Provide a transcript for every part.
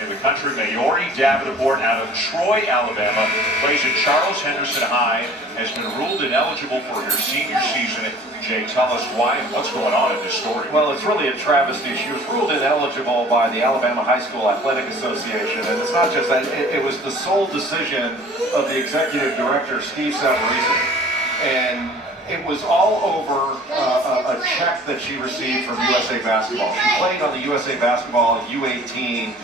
in the country. Maori Davenport out of Troy, Alabama, plays at Charles Henderson High, has been ruled ineligible for her senior season. Jay, tell us why and what's going on in this story. Well, it's really a travesty. She was ruled ineligible by the Alabama High School Athletic Association, and it's not just that, it was the sole decision of the executive director, Steve Savarese. And it was all over a check that she received from USA Basketball. She played on the USA Basketball U18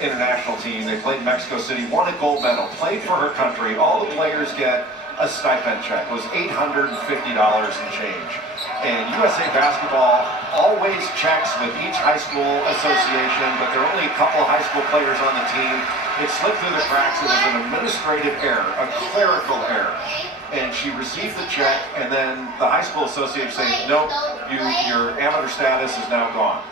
international team. They played in Mexico City, won a gold medal, played for her country. All the players get a stipend check. It was $850 and change. And USA Basketball always checks with each high school association, but there are only a couple of high school players on the team. It slipped through the cracks. It was an administrative error, a clerical error. And she received the check, and then the high school association said, nope, your amateur status is now gone.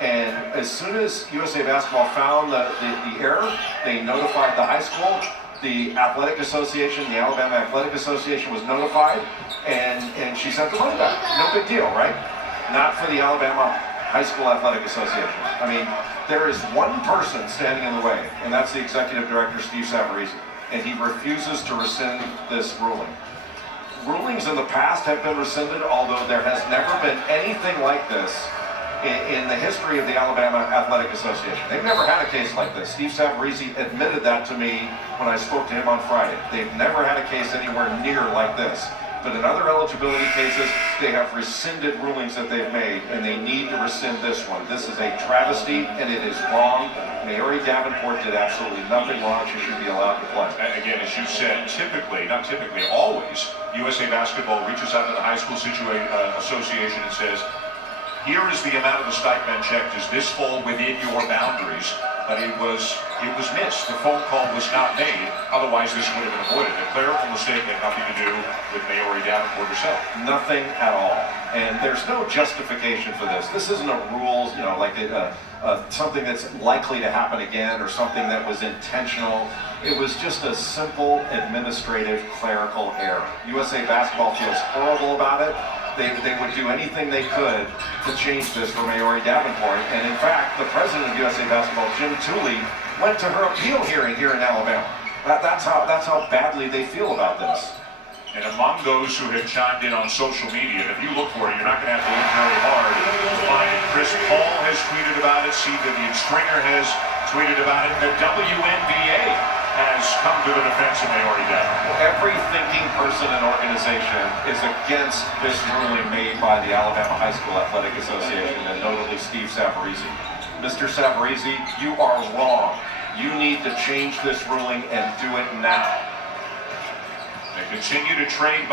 And as soon as USA Basketball found the error, they notified the high school. The athletic association, the Alabama Athletic Association, was notified, and she sent the money back. No big deal, right? Not for the Alabama High School Athletic Association. I mean, there is one person standing in the way, and that's the executive director, Steve Savarese, and he refuses to rescind this ruling. Rulings in the past have been rescinded, although there has never been anything like this in the history of the Alabama Athletic Association. They've never had a case like this. Steve Savarese admitted that to me when I spoke to him on Friday. They've never had a case anywhere near like this. But in other eligibility cases, they have rescinded rulings that they've made, and they need to rescind this one. This is a travesty, and it is wrong. Maori Davenport did absolutely nothing wrong. She should be allowed to play. Again, as you said, always, USA Basketball reaches out to the high school association and says, here is the amount of the stipend check. Does this fall within your boundaries? But it was missed. The phone call was not made. Otherwise, this would have been avoided. A clerical mistake had nothing to do with Maori Davenport herself. Nothing at all. And there's no justification for this. This isn't a rule, like something that's likely to happen again or something that was intentional. It was just a simple administrative clerical error. USA Basketball feels horrible about it. They would do anything they could to change this for Maori Davenport. And in fact, the president of USA Basketball, Jim Tooley, went to her appeal hearing here in Alabama. That's how badly they feel about this. And among those who have chimed in on social media, if you look for it, you're not going to have to look very hard to find it. Chris Paul has tweeted about it. C. Vivian Stringer has tweeted about it. The WNBA has come to the defense of Maori Davenport. Every thinking person and organization is against this ruling made by the Alabama High School Athletic Association, and notably Steve Savarese. Mr. Savarese, you are wrong. You need to change this ruling and do it now. They continue to trade